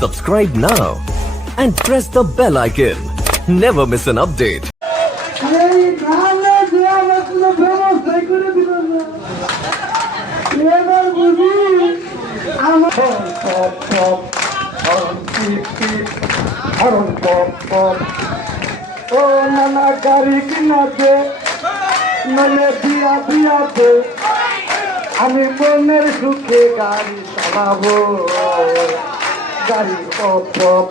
Subscribe now and press the bell icon. Never miss an update. ও নানা গাড়ি কিনাতে মানে বিয়া বিয়াতে আমি মনের সুখে গাড়ি চালাবো গাড়ি পপ পপ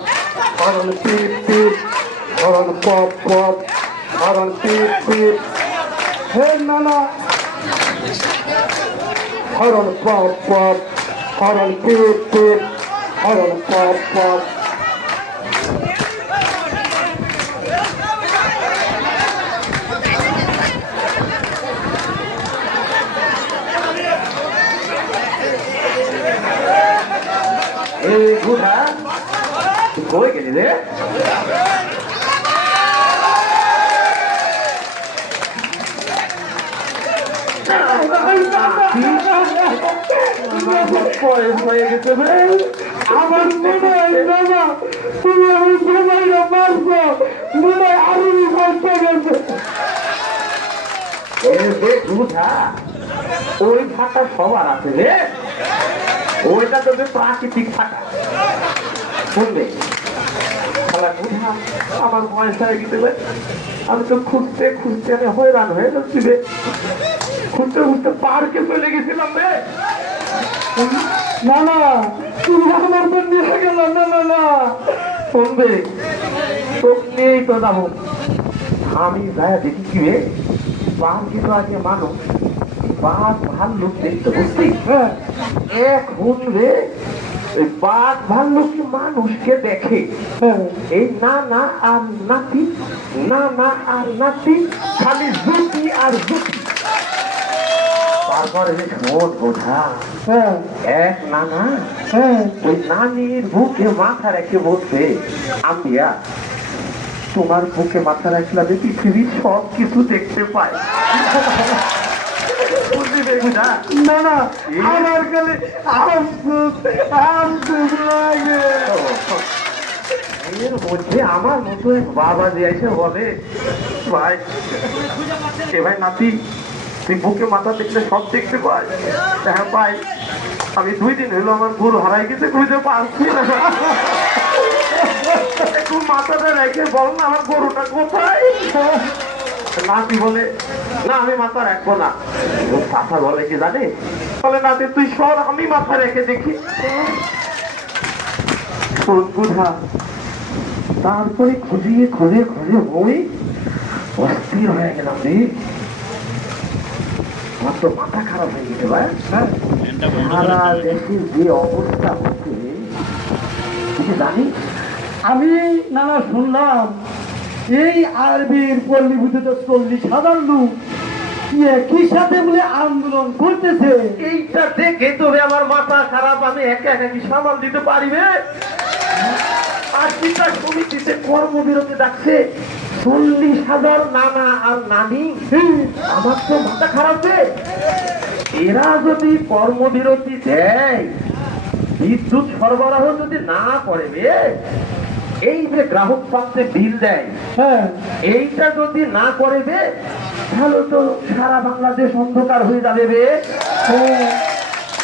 হরন পিপ পিপ হরন পপ পপ হরন পিপ পিপ হে নানা হরন পপ পপ হরন পিপ পিপ হরন পপ পপ এই গুড়া কই গেলি রে হয়ে গেছে আমার মনে হয় বাবা তুমি আমি সময়টা মারছো মনে হয় আরো কষ্ট গেছে ওই ফাটা সবার আছে রে ওইটা তো প্রাকৃতিক ফাটা শুনবে আমার বয়স হয়ে গেছে আমি তো খুঁজতে খুঁজতে আমি হয়রান হয়ে যাচ্ছি রে খুঁজতে খুঁজতে পার্কে চলে গেছিলাম রে না না তুমি আমার তো নিয়ে গেল না না না শুনবে তোকে নিয়েই তো যাবো আমি যাই দেখি কি রে পার্কে তো আগে মানুষ বাঘ ভাল্লুক দেখতে বুঝছি এখন রে বাঘ ভাল্লুক মানুষকে দেখে এই না না আর নাতি না না আর নাতি খালি জুতি আর জুতি তারপরে মত বোঝা এক নানা ওই নানির বুকে মাথা রেখে বলছে আম্বিয়া তোমার বুকে মাথা রাখলে আমি পৃথিবীর সব কিছু দেখতে পাই না না আমার কালে লাগে এর মধ্যে আমার মতো এক বাবা যে এসে বলে ভাই এ ভাই নাতি তুই বুকে মাথা দেখলে সব দেখতে পাই হ্যাঁ পাই আমি 2 দিন হইলো আমার গরু হারাই গেছে খুঁজে পাচ্ছি না একটু মাথাটা রেখে বল না আমার গরুটা কোথায় নাতি বলে না আমি মাথা রাখবো না চাচা বলে কি জানে বলে নাতি তুই সর আমি মাথা রেখে দেখি তারপরে খুঁজিয়ে খুঁজে খুঁজে ওই অস্থির হয়ে গেলাম রে আমার তো মাথা খারাপ হয়ে গেছে ভাই সারা দেশের যে অবস্থা হচ্ছে তুই জানি আমি নানা শুনলাম এই আরবির পল্লীভূত 40,000 লোক একই সাথে বলে আন্দোলন করতেছে এইটা দেখে তবে আমার মাথা খারাপ আমি একা একা কি সামাল দিতে পারিবে আর চিন্তা সমিতিতে কর্মবিরতি ডাকছে 40,000 নানা আর নানি আমার তো মাথা খারাপ রে এরা যদি কর্মবিরতি দেয় বিদ্যুৎ সরবরাহ যদি না করে এই যে গ্রাহক পাচ্ছে বিল দেয় এইটা যদি না করে তাহলে তো সারা বাংলাদেশ অন্ধকার হয়ে যাবে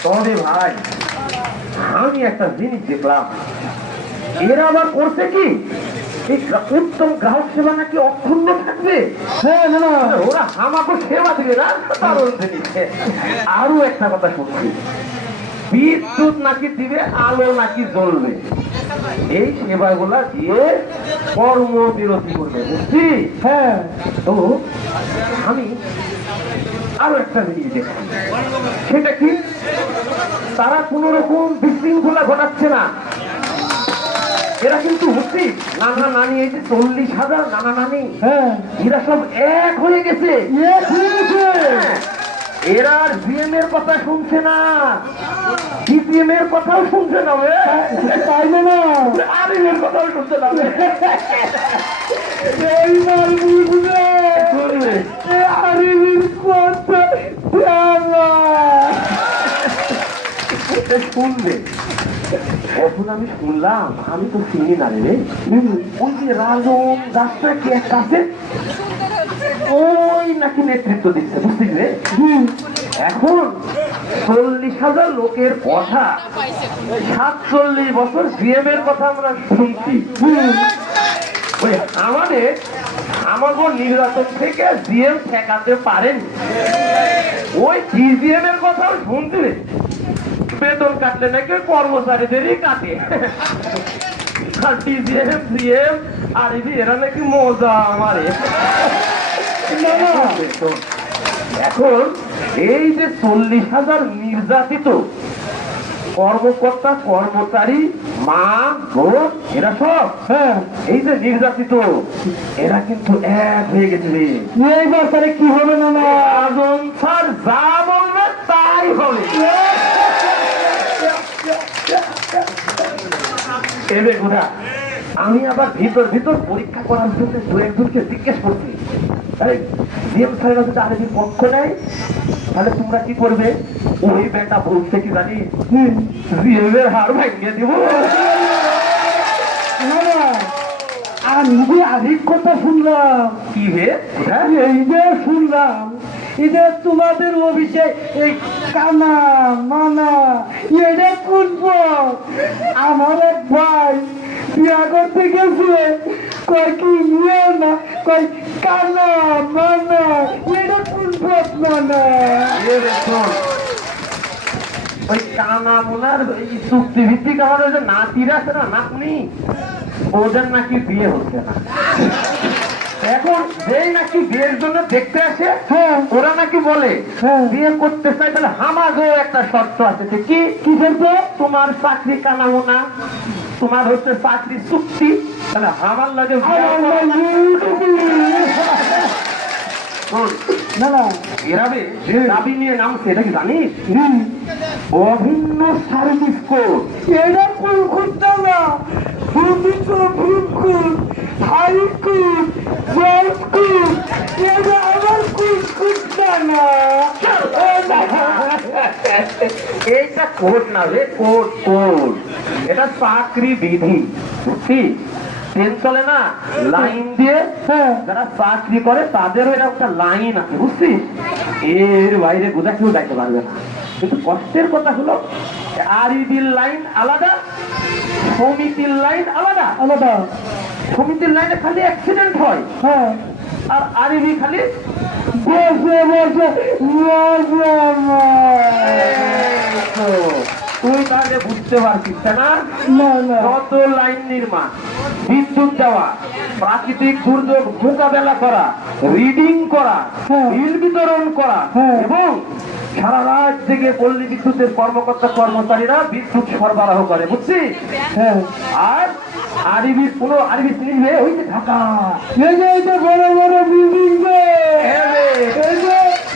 তবে ভাই আমি একটা জিনিস দেখলাম এরা আবার করছে কি উত্তম গ্রাহক সেবা নাকি অক্ষুণ্ণ থাকবে ওরা আমাকে সেবা দিবে না দারুণ জিনিস আরো একটা কথা শুনছি বিদ্যুৎ নাকি দিবে আলো নাকি জ্বলবে এই সেবাগুলা দিয়ে কর্মবিরতি করবে বুঝছি তো আমি আরো একটা জিনিস দেখছি সেটা কি তারা কোন রকম বিশৃঙ্খলা ঘটাচ্ছে না এরা কিন্তু বুঝছি নানা নানি এই যে 40,000 নানা নানি এরা সব এক হয়ে গেছে এরা জিএম এর কথা শুনছে না সিপিএম এর কথাও শুনছে না তাইলে না আরিমের কথাও শুনছে না আরিমের কথা শুনবে এখন আমি শুনলাম, আমি তো চিনি না রে, ওই যে রাজন যাত্রা কি এক কাছে ওই নাকি নেতৃত্ব দিচ্ছে, বুঝলি রে? এখন 40,000 লোকের কথা, 47 বছর জিএম এর কথা আমরা শুনছি। ওই আমাদের নির্বাচন থেকে জিএম ঠেকাতে পারেন, ওই ডিজিএম এর কথাও শুনছি রে। বেতন কাটলে নাকি কর্মচারীদেরই কাটে, আর ডিজিএম জিএম আর এরা নাকি মজা আমারে। এখন এই যে 40,000 নির্যাতিত কর্মকর্তা কর্মচারী মা বোন এরা সব, হ্যাঁ এই যে নির্যাতিত এরা কিন্তু এক হয়ে গেছে রে। এই ব্যাপারে কি হবে না, রাজন স্যার যা বলবে তাই হবে। এবে গোটা আমি আবার ভিতর ভিতর পরীক্ষা করার জন্য দু একজনকে জিজ্ঞেস করছি, আরে জিএম সাহেব যদি আরেকদিন পক্ষ নেয় তাহলে তোমরা কি করবে? ওই বেটা বলছে কি জানি, জিএম এর হার ভেঙে দিব। আমি যে আরেক কথা শুনলাম, কি হে? এই যে শুনলাম এই যে তোমাদের অফিসে এই কানা মানা এটা করবো, আমার এক ভাই বিয়া করতে গেছে, কয় কি নিয়ে না, কয় কানা মানা এটা করবো মানা। ওই কানা মোনার ওই চুক্তি ভিত্তিক আমার ওই যে নাতিরা আছে না, নাতনি, ওদের নাকি বিয়ে হচ্ছে না। এখন যেই নাকি বিয়ের জন্য দেখতে আসে, ওরা নাকি বলে বিয়ে করতে চাই, তাহলে আমাগো একটা শর্ত আছে। কি কি বলবো? তোমার চাকরি কানাবো না, তোমার হচ্ছে চাকরি চুক্তি, তাহলে আমার লাগে না না। এরাবে যে দাবি নিয়ে নামছে এটা কি জানিস? অভিন্ন সার্ভিস কোড। এটা কোন খুঁজতে না, হাইকোর্ট, জজকোর্ট, এটা আমার কোন খুঁজতে না। এইটা কোর্ট না রে, কোর্ট কোর্ট, এটা চাকরি বিধি, বুঝছিস? ট্রেন চলে না লাইন দিয়ে, যারা চাকরি করে তাদেরও এটা একটা লাইন আছে, বুঝছিস? এর বাইরে গোদা কেউ যাইতে পারবে না। কিন্তু কষ্টের কথা হলো আরইবির লাইন আলাদা, সমিতির লাইন আলাদা আলাদা। সমিতির লাইনে খালি অ্যাক্সিডেন্ট হয়, হ্যাঁ, আর আরইবি খালি বসে বসে। তুই তাহলে বুঝতে পারছিস না, কত লাইন নির্মাণ, বিদ্যুৎ দেওয়া, প্রাকৃতিক দুর্যোগ মোকাবেলা করা, রিডিং করা, বিল বিতরণ করা, এবং সারা রাত থেকে পল্লী বিদ্যুতের কর্মকর্তা কর্মচারীরা বিদ্যুৎ সরবরাহ করে, বুঝছিস? আর আরইবি কোনো আরইবি চিনবে ওই যে ঢাকা, এই যে বড় বড় বিল্ডিং,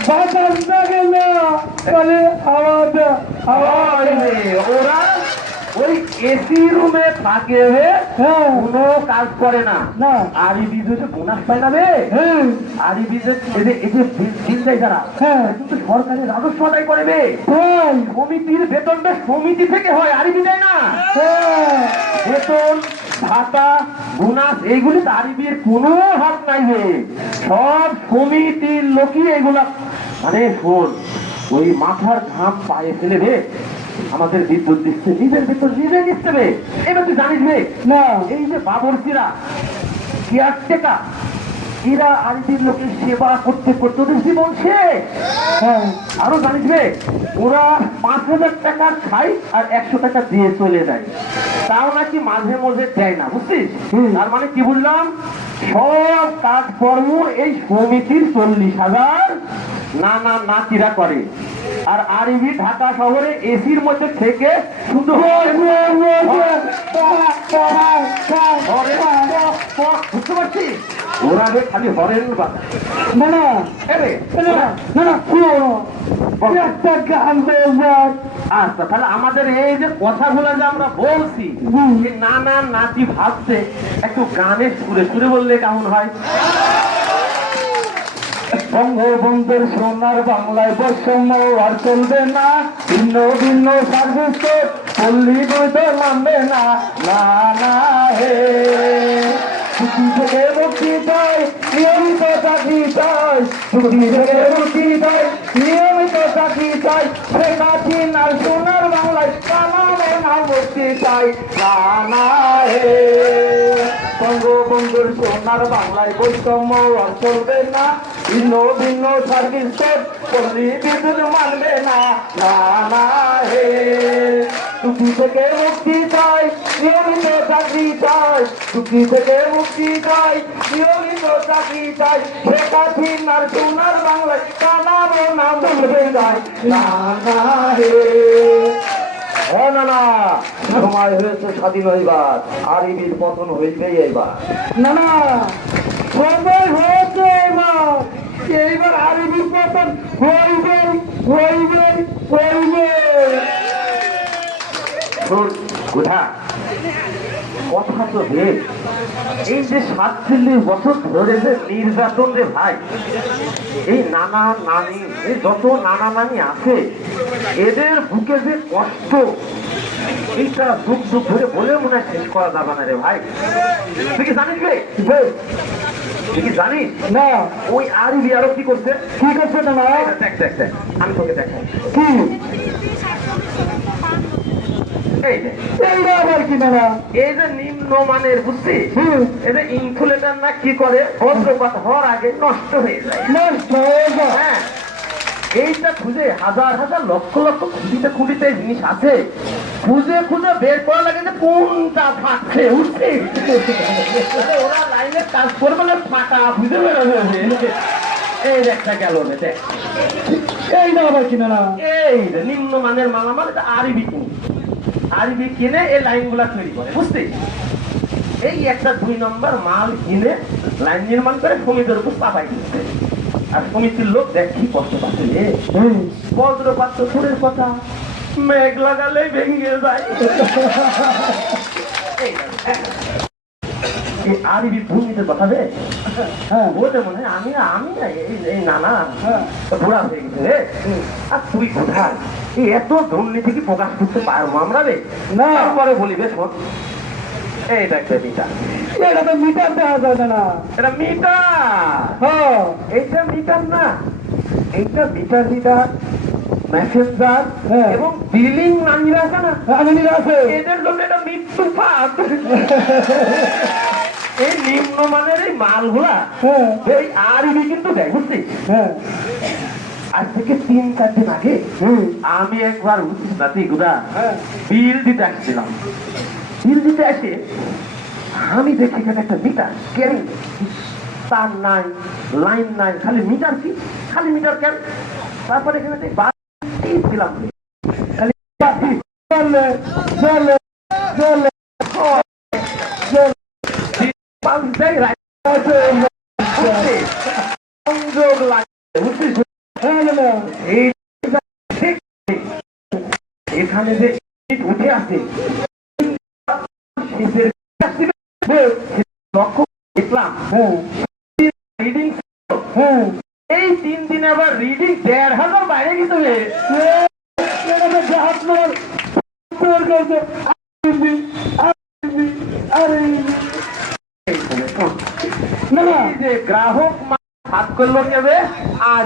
বাতাস থাকে না, তাহলে ওরা ওই এসি রুমে থাকে, কোনো কাজ করে না। আরইবি বোনাস পায় না রে, আরইবি যারা কিন্তু সরকারের রাজস্ব আদায় করবে, সমিতির বেতনটা সমিতি থেকে হয়, আরইবি দেয় না। বেতন ভাতা বোনাস এইগুলি তো আরইবির কোনো হাত নাই রে, সব সমিতির লোকই এগুলা। মানে শোন, ওই মাথার ঘাম পায়ে ফেলে রে আমাদের বিদ্যুৎ দিচ্ছে, নিজের বেতন নিজে নিচ্ছে রে। এবার তুই জানিস রে না, এই যে বাবরচিরা কেয়ারটেকার, এরা আরইবির লোকের সেবা করতে করতে ওদের জীবন শেষ। আরো জানিস রে, ওরা 5,000 টাকা খায় আর 100 টাকা দিয়ে চলে যায়, তাও নাকি মাঝে মাঝে দেয় না, বুঝছিস? তার মানে কি বুঝলাম, সব কাজকর্ম এই সমিতির 40,000 নানা নাতিরা করে। আর আরইবি ঢাকা শহরে এসির মধ্যে থেকে শুধু বুঝতে পারছিস, ওরা খালি হরেন না না। আচ্ছা, তাহলে আমাদের এই যে কথাগুলো যে আমরা বলছি, নানা নাতি ভাবছে, একটু গানের সুরে সুরে বললে কেমন হয়? বঙ্গবন্ধুর সোনার বাংলায় বৈষম্য আর চলবে না, ভিন্ন ভিন্ন সার্ভিস কোড পল্লী বৈধ মানবে না, না না হে। চুক্তি থেকে মুক্তি চাই, নিয়মিত চাকরি চাই, চুক্তি থেকে মুক্তি চাই, নিয়মিত চাকরি চাই, শেখ হাসিনার সোনার বাংলায় কামাবে না মুক্তি চাই, না না হে। বঙ্গবন্ধুর সোনার বাংলায় বৈষম্য আর চলবে না, ভিন্ন ভিন্ন সার্ভিস কোড পল্লী বিদ্যুৎ মানবে না, না না হে। চুক্তি থেকে মুক্তি চাই, নিয়মিত চাকরি চাই, চুক্তি থেকে মুক্তি চাই, নিয়মিত চাকরি চাই, শেখ হাসিনার সোনার বাংলায় কামাবে না মুক্তি চাই, না না হে। হ্যাঁ না না, সময় হয়েছে স্বাধীন হইবার, আর ইবির পতন হইবেই এইবার। না না, সময় হয়েছে এইবার আর ইবির পতন হইবে হইবে হইবে। কোথা কথা তো হে, এই যে 47 বছর ধরে যে নির্যাতন রে ভাই, এই নানা নানি, এই যত নানা নানি আছে, এদের বুকে যে কষ্ট, এইটা দুঃখ দুঃখ ধরে বলে মনে হয় শেষ করা যাবে না রে ভাই। তুই কি জানিস রে? তুই কি জানিস না ওই আরবি আরো কি করছে? কি করছে না? দেখ দেখ দেখ, আমি তোকে দেখাই কি এই যে নিম্নমানের বুঝছি, এই যে ইনফ্লেটার না কি করে, বজ্রপাত হওয়ার আগে নষ্ট হয়ে যায়, নষ্ট হয়ে যায়। হ্যাঁ, এইটা খুঁজে হাজার হাজার লক্ষ লক্ষ খুঁটিতে খুঁটিতে জিনিস আছে, খুঁজে খুঁজে বের করা লাগে যে কোনটা ফাটছে উঠছে। ওরা লাইনে কাজ করবে না, ফাঁকা খুঁজে বেরোবে। এই একটা গেল দেখ, এই না আবার কিনা না, এই নিম্নমানের মালামাল আরবি কিনে, আরবি কিনে এই লাইন গুলা তৈরি করে, বুঝতে? এই একটা 2 নম্বর মাল কিনে লাইন নির্মাণ করে সমিতির উপর চাপাই দিচ্ছে, আর সমিতির লোক দেখ কি কষ্ট পাচ্ছে রে। বজ্রপাত তো দূরের কথা, মেঘ লাগালেই ভেঙে যায়। এই আরবি ভূমিতে কথা রে, হ্যাঁ বলতে মনে হয় আমি আমি এই নানা ঘোরা হয়ে গেছে রে। আর তুই কোথায় এত দুর্নীতি কি প্রকাশ করতে পারবো আমরা রে? না, পরে বলি বেশ। এই দেখবে মিটার, এটা তো মিটার দেওয়া যাবে না, এটা মিটার, এইটা মিটার না, এইটা মিটার মিটার মেসেঞ্জার এবং বিলিং নামিরা আছে না, নামিরা আছে, এদের জন্য এটা মৃত্যু ফাঁদ। এই নিম্নমানের এই মালগুলা এই আরবি কিন্তু দেয়, বুঝছিস? আজ থেকে 3-4 দিন আগে আমি একবার বুঝছিস না গুদা বিল দিতে আসছিলাম, বিল দিতে আসে আমি দেখি এখানে একটা মিটার, কেন তার নাই, লাইন নাই, খালি মিটার। কি খালি মিটার কেন? তারপরে এখানে দিলাম খালি সংযোগ লাগে, বুঝছিস? এখানে যে উঠে আসে লক্ষ্য দেখলাম, রিডিং এই 3 দিনে আবার রিডিং 1500 বাইরে গেছে। যে গ্রাহক হাত করলো নেবে আর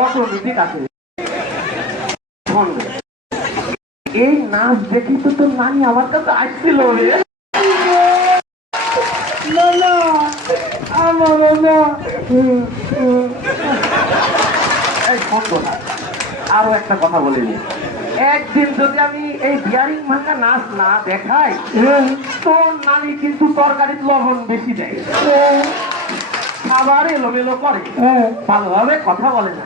অর্থনৈতিক আছে। এই নাচ দেখি তো তোর নানি আমার কাছে আসছিল রে। আরো একটা কথা বলে নি, একদিন যদি আমি এই বিয়ারিং ভাঙা নাচ না দেখাই, তোর নানি কিন্তু তরকারির লবণ বেশি দেয়, খাবার এলোমেলো করে, ভালোভাবে কথা বলে না।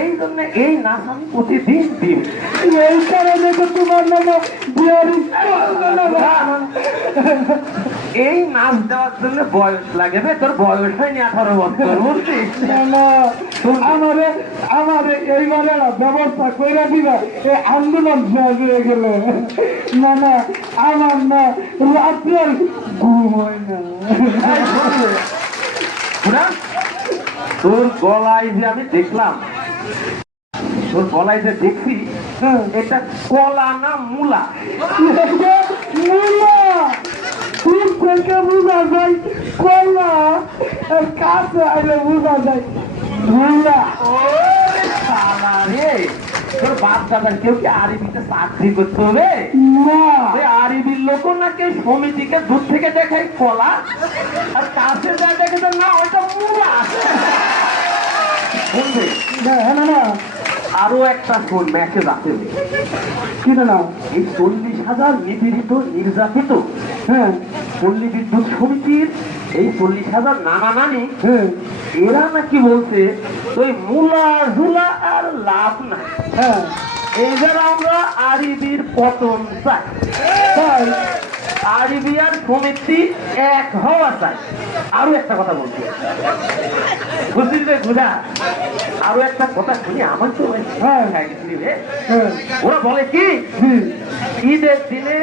এই জন্য এই নাচ আমি প্রতিদিন দিই। এই কারণে তো তোমার নাম এই নাচ দেওয়ার জন্য বয়স লাগে রে, তোর বয়স হয়নি 18 বছর, বুঝছিস? আমারে আমারে এইবারে ব্যবস্থা করে দিবা, এই আন্দোলন শেষ হয়ে গেলে। না না, আমার না রাত্রে আর ঘুম হয় না। তোর গলায় যে আমি দেখলাম, তোর গলায় যে দেখছি, এটা কলা না মূলা? মূলা দূর থেকে বোঝা যায় কলা, আর কাছে আইলে বোঝা যায় মূলা। শালা রে, তোর বাপ দাদার কেউ কি আরবিতে চাকরি করতে হবে? না, আরবির লোক নাকি সমিতিকে দূর থেকে দেখায় কলা, আর কাছে যা দেখে না ওইটা মূলা। শুনবে? না না, আরো একটা শোন, ম্যাচে রাখতে হবে কি না, এই 40,000 নিপীড়িত নির্যাতিত, হ্যাঁ পল্লী বিদ্যুৎ সমিতির এই 40,000 নানা নানি, হ্যাঁ এরা নাকি বলছে ওই মূলা ঝুলা আর লাভ না, হ্যাঁ, এই যারা আমরা আরবির পতন চাই, তাই আরবি আর সমিতি এক হওয়া চাই। আরো একটা কথা বলছি, বুঝলি রে বুঝা, আরো একটা কথা শুনি, আমার তো হ্যাঁ রে। হ্যাঁ, ওরা বলে কি, ঈদের দিনে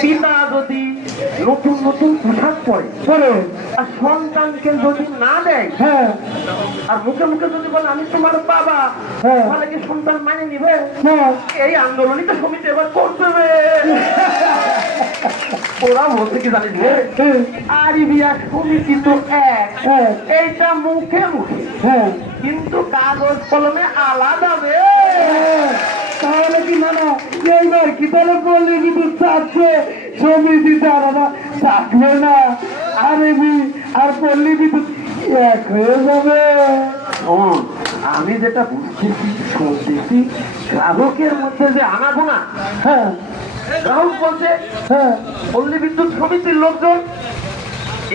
পিতা যদি নতুন নতুন পোশাক পরে বলে আর সন্তানকে যদি না দেয়, হ্যাঁ আর মুখে মুখে যদি বলে আমি তোমার বাবা, হ্যাঁ, তাহলে কি সন্তান মানে নিবে? না এই আন্দোলনই তো সমিতি এবার করতে হবে। ওরা বলতে কি জানিস রে, আরবি আর সমিতি তো এক, হ্যাঁ এইটা মুখে মুখে, হ্যাঁ, কিন্তু কাগজ কলমে আলাদা বে। তাহলে কি না না, এইবার কি তাহলে বললে কিন্তু চাচ্ছে সমিতিতে আলাদা থাকবে না, আরবি আর পল্লী বিদ্যুৎ এক হয়ে যাবে। শোন, আমি যেটা বুঝতেছি শুনতেছি, গ্রাহকের মধ্যে যে আনাগোনা, হ্যাঁ গ্রাহক বলছে হ্যাঁ, পল্লী বিদ্যুৎ সমিতির লোকজন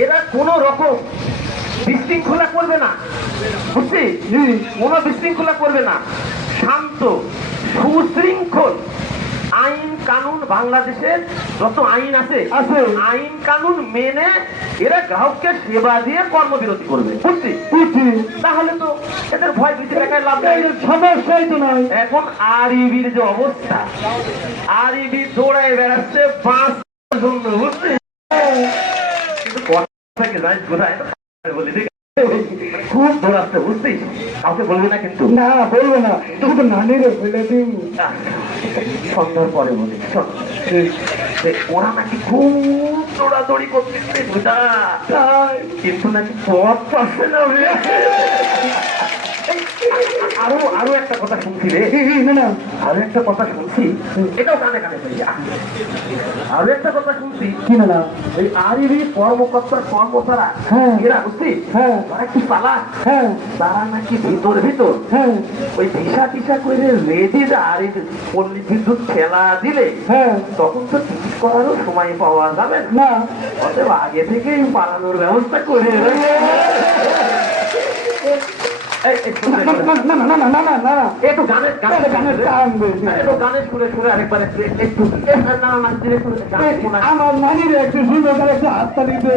এরা কোন রকম বিশৃঙ্খলা করবে না, বুঝছি? কোনো বিশৃঙ্খলা করবে না, শান্ত সুশৃঙ্খল আইন কানুন, বাংলাদেশের যত আইন আছে আছে। আইন কানুন মেনে এরা গ্রাহককে সেবা দিয়ে কর্মবিরতি করবে, বুঝছি? বুঝছি, তাহলে তো এদের ভয় ভীতি দেখায় লাভ নেই। সমস্যাই তো নাই। এখন আরবির যে অবস্থা, আরবি দৌড়ায় বেড়াচ্ছে 5 জন্য, বুঝলি? কিন্তু কথাকে জানিস কোথায় বলি, ঠিক আছে? খুব দৌড়াচ্ছে, বুঝছিস? কাউকে বলবি না কিন্তু। না বলবো না, তুমি তো নানিরে ফেলে দিন। সন্ধ্যার পরে বলি, শোন, যে ওরা নাকি খুব দৌড়াদৌড়ি করতেছে বুঝা, কিন্তু নাকি পথ পাচ্ছে না। আরো আরো একটা কথা শুনছি রে, না না, আরো একটা কথা শুনছি, এটাও কানে কানে পাই। আরো একটা কথা শুনছি, কি না না, এই আরবি কর্মকর্তা কর্মচারা, হ্যাঁ এরা বুঝছি, হ্যাঁ তারা একটু চালাক, হ্যাঁ তারা নাকি ভিতর ভিতর হ্যাঁ ওই ভিসা টিসা করে রেডি, আর এই পল্লী বিদ্যুৎ খেলা দিলে হ্যাঁ, তখন তো টিকিট করারও সময় পাওয়া যাবে না, না অতএব আগে থেকেই পালানোর ব্যবস্থা করে। না না না না না না না, একটু গানের গানের গানের টান বেশি। একটু গানের সুরে সুরে আরেকবার একটু না না দিলে আমার নানিরে একটু সুন্দর করে একটু হাততালি দে।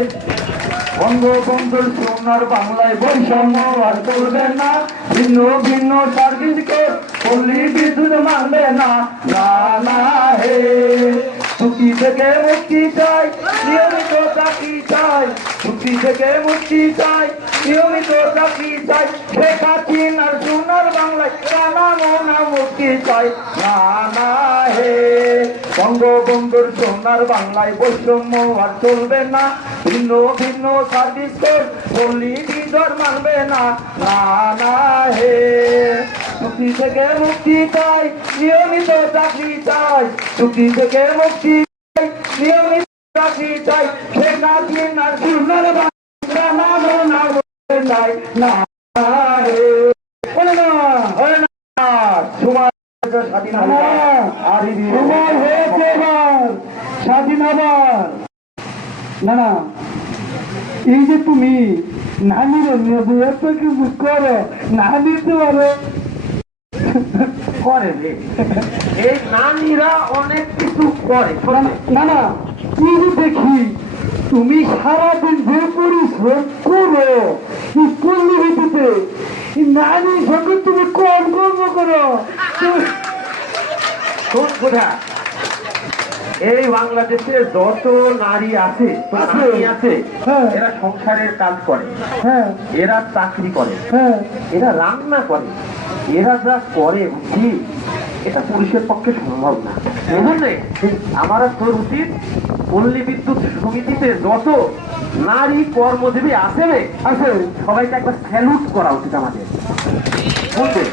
বঙ্গবন্ধুর সোনার বাংলায় বৈষম্য আর করবে না, ভিন্ন ভিন্ন সার্ভিসকে পল্লী বিদ্যুৎ মানবে না, না না হে। চুক্তি থেকে মুক্তি চাই, নিয়মিত চাকরি চাই, চুক্তি থেকে মুক্তি চাই, নিয়মিত চাকরি চাই, শেখ হাসিনার সোনার বাংলায় কানা মোনা মুক্তি চাই, না না হে। বঙ্গবন্ধুর সোনার বাংলায় বৈষম্য আর চলবে না, ভিন্ন ভিন্ন সার্ভিস কোড পল্লী বিদ্যুৎ মানবে না, না না হে। চুক্তি থেকে মুক্তি চাই, নিয়মিত চাকরি চাই, চুক্তি থেকে মুক্তি চাই, নিয়মিত চাকরি চাই, শেখ হাসিনার সোনার বাংলায় কানা মোনা মুক্তি চাই, না না হে। বলে না হয় না, সমাজ স্বাধীন হবে আরবি তোমার হয়েছে এবার স্বাধীন আবার। না না, এই যে তুমি নানিরে নিয়ে এত কিছু করো, না দিতে পারো করে রে, এই নানীরা অনেক কিছু করে। না না এই যে দেখি তুমি সারাদিন যে পরিশ্রম করো এই পল্লী ভিত্তিতে নারীর সঙ্গে তুমি কম কর্ম করো শোন কোথা, এই বাংলাদেশে যত নারী আছে হ্যাঁ। এরা সংসারের কাজ করে, হ্যাঁ এরা চাকরি করে, হ্যাঁ এরা রান্না করে, এরা যা করে বুঝি এটা পুরুষের পক্ষে সম্ভব না। এজন্য আমার তোর উচিত পল্লী বিদ্যুৎ সমিতিতে যত নারী কর্মজীবী আছে রে, আছে সবাইকে একবার স্যালুট করা উচিত আমাদের। বুঝলে,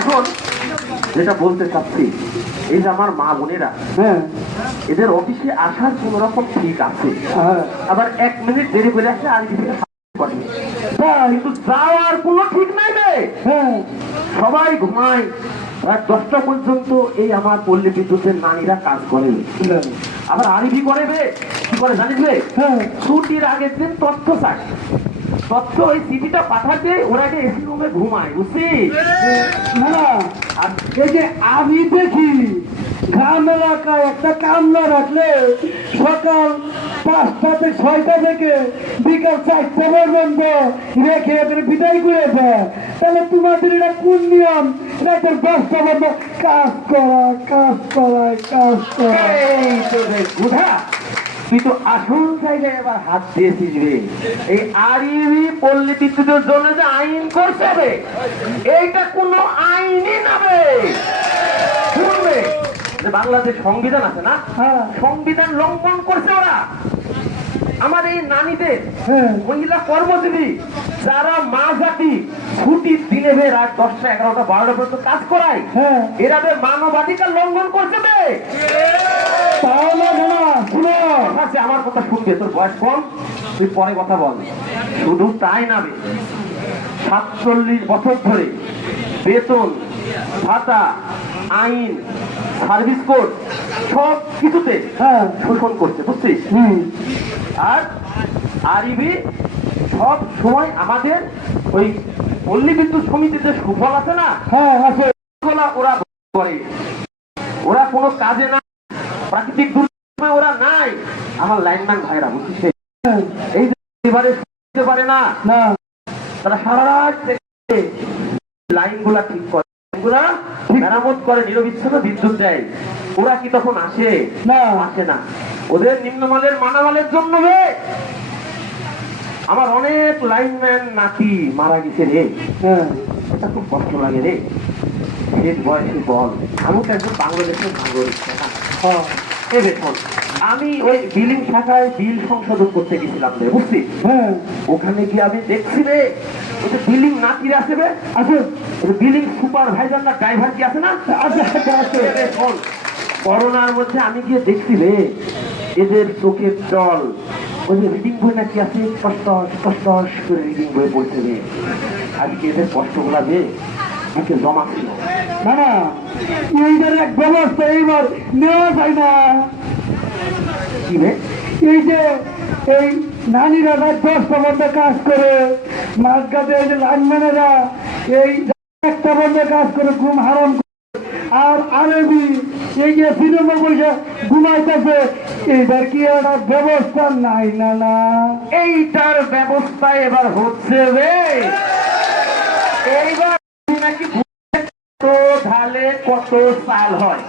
এখন যেটা বলতে চাচ্ছি, এই যে আমার মা বোনেরা, হ্যাঁ এদের অফিসে আসার কোন রকম ঠিক আছে, হ্যাঁ আবার 1 মিনিট দেরি করে আসলে আর কিছু করে, কিন্তু যাওয়ার কোনো ঠিক নাই রে। হ্যাঁ সবাই ঘুমায়, রাত 10টা পর্যন্ত এই আমার পল্লী বিদ্যুতের নারীরা কাজ করে, আবার আরিভি করে রে। কি করে জানিস রে? হ্যাঁ ছুটির আগের দিন তথ্য চায়, তথ্য ওই সিটিটা পাঠাতে ওরা এসি রুমে ঘুমায়, বুঝছিস? না না আর এই যে আমি দেখি গ্রাম এলাকায় একটা কামলা রাখলে সকাল 5টা থেকে 6টা থেকে বিকাল 4টা পর্যন্ত রেখে এদের বিদায় করে দেয়, তাহলে তোমাদের এটা কোন নিয়ম? রাতের 10টা পর্যন্ত কাজ করা কাজ করা কাজ করা। এই তো রে বুধা, তুই তো আসল জায়গায় এবার হাত দিয়েছিস রে। এই আরিভি পল্লী বিদ্যুতের জন্য যে আইন করছে রে, এইটা কোনো আইনই না রে। শুনবে যে বাংলাদেশ সংবিধান আছে না, হ্যাঁ সংবিধান লঙ্ঘন করছে ওরা। আমার এই নানীদের, হ্যাঁ মহিলা কর্মজীবী যারা মা জাতি ছুটির দিনে বে রাত 10টা 11টা 12টা পর্যন্ত কাজ করায়, হ্যাঁ এরা বে মানবাধিকার লঙ্ঘন করছে বে। তাহলে না শুনো আছে, আমার কথা শুনবে, তোর বয়স কম, তুই পরে কথা বল। শুধু তাই না বে, 47 বছর ধরে বেতন ভাতা আইন সার্ভিস কোড সব কিছুতে হ্যাঁ শোষণ করছে, বুঝছিস? হুম আর আরিভি সব সময় আমাদের ওই পল্লী বিদ্যুৎ সমিতিতে সুফল আছে না, হ্যাঁ আছে ওরা করে, ওরা কোনো কাজে না, প্রাকৃতিক দুর্যোগে ওরা নাই। আমার লাইনম্যান ভাইরা বুঝছিস, হ্যাঁ, এই যে এবারে শুনতে পারে না, না তারা সারা রাত থেকে লাইন গুলা ঠিক করে, লাইনগুলা মেরামত করে, নিরবিচ্ছিন্ন বিদ্যুৎ দেয়। ওরা কি তখন আসে? না আসে না। ওদের নিম্নমানের মানামালের জন্য রে আমার অনেক লাইনম্যান নাতি মারা গেছে রে। হ্যাঁ এটা খুব কষ্ট লাগে রে। শেষ বয়সে বল, আমি তো একজন বাংলাদেশের নাগরিক, তাই না? হ্যাঁ এই দেখুন, আমি ওই বিলিং শাখায় বিল সংশোধন করতে গেছিলাম রে, বুঝছি? হ্যাঁ ওখানে গিয়ে আমি দেখছি রে, ওই যে বিলিং নাতিরা আছে রে, আছে বিলিং সুপারভাইজার না ড্রাইভার কি আছে না, আছে আছে রে শোন, করোনার মধ্যে আমি গিয়ে দেখছি রে, এদের চোখের জল, ওই যে রিডিং বই নাকি আছে, কষ্ট কষ্ট করে রিডিং বই পড়ছে রে। আজকে এদের কষ্টগুলা যে বুকে জমা ছিল। না না এইটার এক ব্যবস্থা এইবার নেওয়া যায় না। কি রে? এই যে এই নারীরা রাত 10টা পর্যন্ত কাজ করে, মাঝখানে এই যে লাইনম্যানেরা এই 1টা পর্যন্ত কাজ করে ঘুম হারাম করে, আর আরবি এই যে সিনেমা পয়সা ঘুমাইতেছে, এইটার কি একটা ব্যবস্থা নাই? না না এইটার ব্যবস্থা এবার হচ্ছে রে। এইবার নাকি কত ঢালে কত চাল হয়,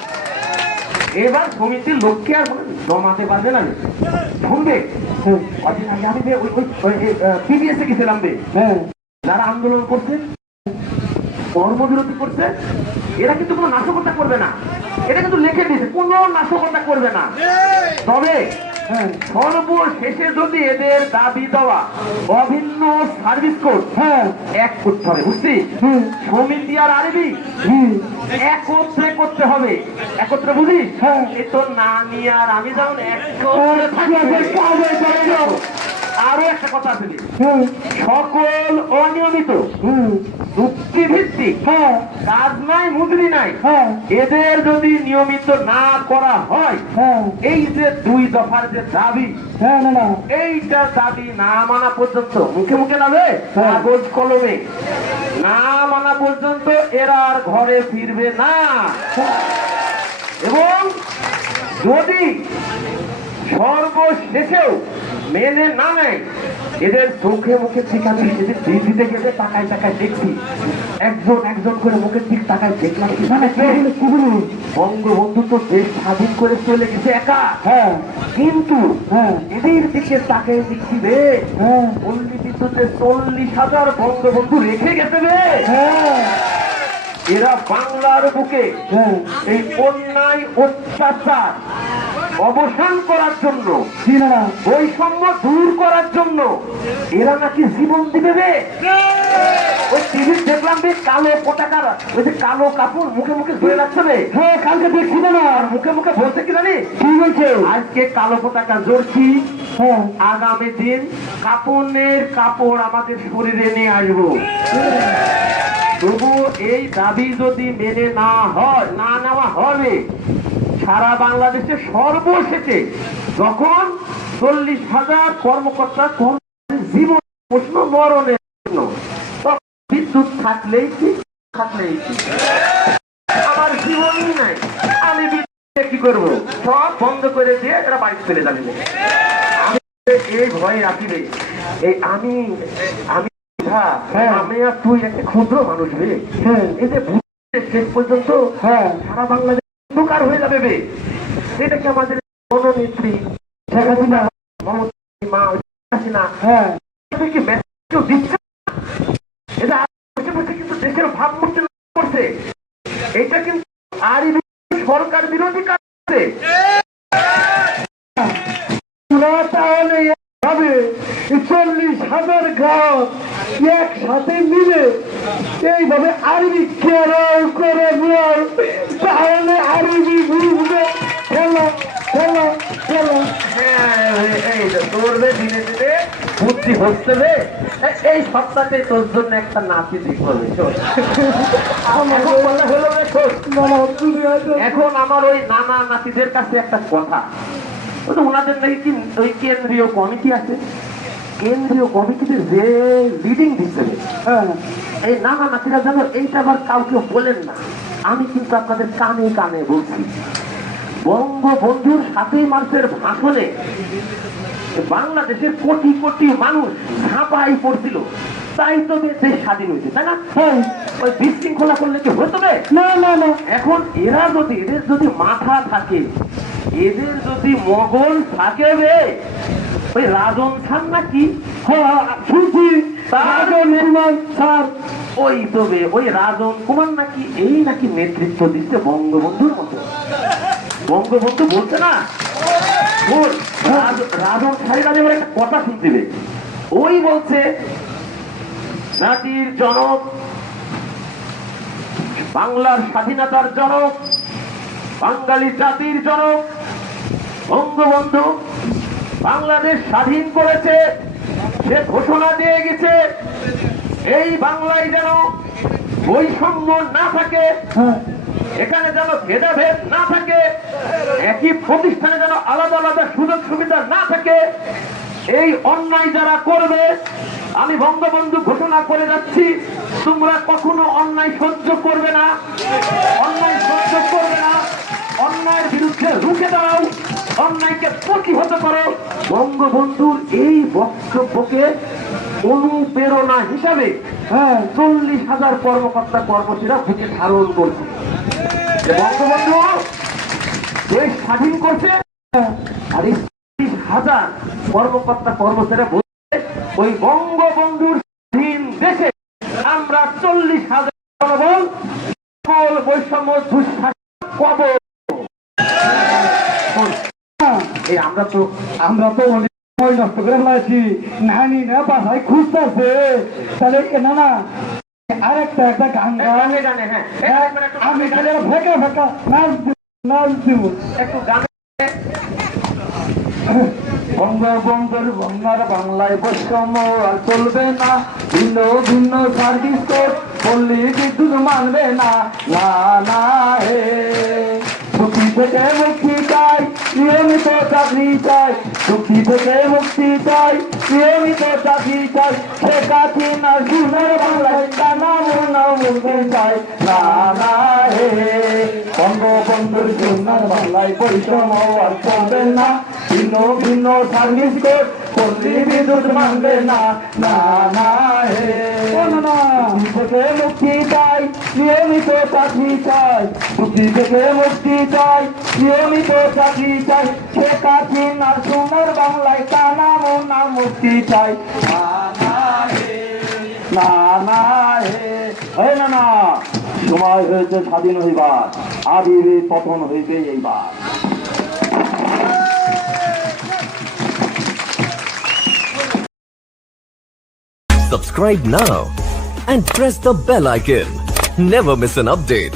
এবার সমিতির লোককে আর জমাতে পারবে না। শুনবে, কদিন আগে আমি পিবিএস এ গেছিলাম বে, হ্যাঁ যারা আন্দোলন করছে, কর্মবিরতি করছে, এরা কিন্তু কোনো নাশকতা করবে না, এটা কিন্তু লিখে দিয়েছে, কোনো নাশকতা করবে না। তবে হ্যাঁ সর্বশেষে যদি এদের দাবি দেওয়া অভিন্ন সার্ভিস কোড হ্যাঁ এক করতে হবে, বুঝছিস? হুম সমিতি আর আরবি হুম একত্রে করতে হবে, একত্রে, বুঝিস? হ্যাঁ। এ তো নানি আর আমি যেমন একত্রে থাকি। আরো একটা কথা আছে, হুম সকল অনিয়মিত হুম চুক্তিভিত্তিক হ্যাঁ কাজ নাই, মজুরি নাই, হ্যাঁ এদের যদি নিয়মিত না করা হয়, হ্যাঁ এই যে 2 দফার যে দাবি, হ্যাঁ না না এইটা দাবি না মানা পর্যন্ত, মুখে মুখে নাবে, কাগজ কলমে না মানা পর্যন্ত এরা আর ঘরে ফিরবে না। এবং যদি সর্বশেষেও মেনে না নেয়, এদের চোখে মুখে ঠিক আমি এদের দিতে গেলে তাকায় তাকায় দেখছি, একজন একজন করে মুখের দিক তাকায় দেখলাম বঙ্গবন্ধু তো দেশ স্বাধীন করে চলে গেছে একা। হ্যাঁ কিন্তু হ্যাঁ এদের দিকে তাকায় দেখছি রে, হ্যাঁ পল্লী বিদ্যুতে 40,000 বঙ্গবন্ধু রেখে গেছে রে। হ্যাঁ এরা বাংলার বুকে হ্যাঁ এই অন্যায় অত্যাচার অবসান করার জন্য, কি না বৈষম্য দূর করার জন্য এরা নাকি জীবন দিবে রে। ওই টিভি দেখলাম রে, কালো পতাকার ওই যে কালো কাপড় মুখে মুখে ধরে রাখছে রে। হ্যাঁ কালকে দেখছি না আর মুখে মুখে বলছে কি জানি, কি বলছে আজকে কালো পতাকা জড়ছি, হ্যাঁ আগামী দিন কাপড়ের কাপড় আমাদের শরীরে নিয়ে আসবো। তবু এই দাবি যদি মেনে না হয়, না নেওয়া হবে, সারা বাংলাদেশে সর্বশেষে যখন 40,000 কর্মকর্তা জীবন প্রশ্ন মরণের জন্য, তখন বিদ্যুৎ থাকলেই কি থাকলেই কি, আমার জীবনই নাই, আমি বিদ্যুৎ কি করবো, সব বন্ধ করে দিয়ে এরা বাড়ি ফেলে যাবে। আমি এই ভয়ে আছি রে, এই আমি আমি আমি আর তুই একটা ক্ষুদ্র মানুষ রে, এই যে শেষ পর্যন্ত সারা বাংলাদেশ অন্ধকার হয়ে যাবে বে। এটা কি আমাদের জননেত্রী শেখ হাসিনা, মমতা মা হাসিনা কি মেসেজ দিচ্ছে? এটা বসে বসে কিন্তু দেশের ভাবমূর্তি করছে। এটা কিন্তু আরই সরকার বিরোধী কাজ করছে। তাহলে হবে 40,000 গাঁও একসাথে মিলে এইভাবে আরবি কেরাও করে নিও, তাহলে আরবি বুঝবে। খেলো খেলো খেলো তোরবে দিনে দিনে বুদ্ধি হচ্ছে রে। এই সপ্তাহে তোর জন্য একটা নাতি দেখবো। এখন আমার ওই নানা নাতিদের কাছে একটা কথা, ওনাদের নাকি কি ওই কেন্দ্রীয় কমিটি আছে, কেন্দ্রীয় কমিটিতে যে লিডিং দিচ্ছে এই নানা নাতিরা যেন এইটা আবার কাউকে বলেন না। আমি কিন্তু আপনাদের কানে কানে বলছি, বঙ্গবন্ধুর 7 মার্চের ভাষণে বাংলাদেশের কোটি কোটি মানুষ ঝাঁপাই পড়ছিল, তাই তো দেশ স্বাধীন হয়েছে, তাই না? ওই বিশৃঙ্খলা করলে কি হতে হবে? না না না। এখন এরা যদি, এদের যদি মাথা থাকে, এদের যদি মগল থাকে রে, ওই রাজন খান নাকি শুনছি ওই তবে ওই রাজন কুমার নাকি এই নাকি নেতৃত্ব দিচ্ছে বঙ্গবন্ধুর মতো। বঙ্গবন্ধু বলছে না, রাজন খালিদা এবার একটা কথা শুনতে, ওই বলছে জাতির জনক, বাংলার স্বাধীনতার জনক, বাঙালি জাতির জনক বঙ্গবন্ধু বাংলাদেশ স্বাধীন করেছে, সে ঘোষণা দিয়ে গেছে এই বাংলায় যেন বৈষম্য না থাকে, এখানে যেন ভেদাভেদ না থাকে, একই প্রতিষ্ঠানে যেন আলাদা আলাদা সুযোগ সুবিধা না থাকে। এই অন্যায় যারা করবে, আমি বঙ্গবন্ধু ঘোষণা করে যাচ্ছি, তোমরা কখনো অন্যায় সহ্য করবে না, অন্যায় সহ্য করবে না, অন্যায়ের বিরুদ্ধে রুখে দাঁড়াও, অন্যায়কে প্রতিহত করো। বঙ্গবন্ধুর এই বক্তব্যকে অনুপ্রেরণা হিসাবে 40,000 কর্মকর্তা কর্মচারীরা বুকে ধারণ করছে। বঙ্গবন্ধু দেশ স্বাধীন করছে, আর 40,000 কর্মকর্তা কর্মচারীরা বলছে ওই বঙ্গবন্ধুর স্বাধীন দেশে আমরা 40,000 জনবল সকল বৈষম্য দুঃশাসন কবর। এই আমরা তো অনেক সময় নষ্ট করে ফেলাইছি, নানি না বাসায় খুঁজতেছে, তাহলে না না আরেকটা একটা গান গানে গানে আমি খালি ফাঁকা ফাঁকা নাচ দিব একটু গানে। বঙ্গবন্ধুর বঙ্গার বাংলায় বৈষম্য আর চলবে না, ভিন্ন ভিন্ন সার্ভিস কোড পল্লী বিদ্যুৎ মানবে না, না না হে ছুটি থেকে মুক্তি চাই, নিয়মিত চাকরি চাই, মুক্তি থেকে মুক্তি চাই, নিয়মিত চাকরি চাই, শেখ হাসিনা সোনার বাংলায় টানা মোনা মুক্তি চাই। না না হে বঙ্গবন্ধুর সোনার বাংলায় বৈষম্য আর চলবে না, ভিন্ন ভিন্ন সার্ভিস কোড পল্লী বিদ্যুৎ মানবে না। না না হে মুক্তি থেকে মুক্তি চাই, নিয়মিত চাকরি চাই, মুক্তি থেকে মুক্তি চাই, নিয়মিত চাকরি চাই, শেখ হাসিনা সোনার বাংলায় টানা মোনা মুক্তি চাই। না না হে না না হে হয় না না, সময় হয়েছে স্বাধীন হইবার, আবির পতন হইবে এইবার। Subscribe now and press the bell icon. Never miss an update.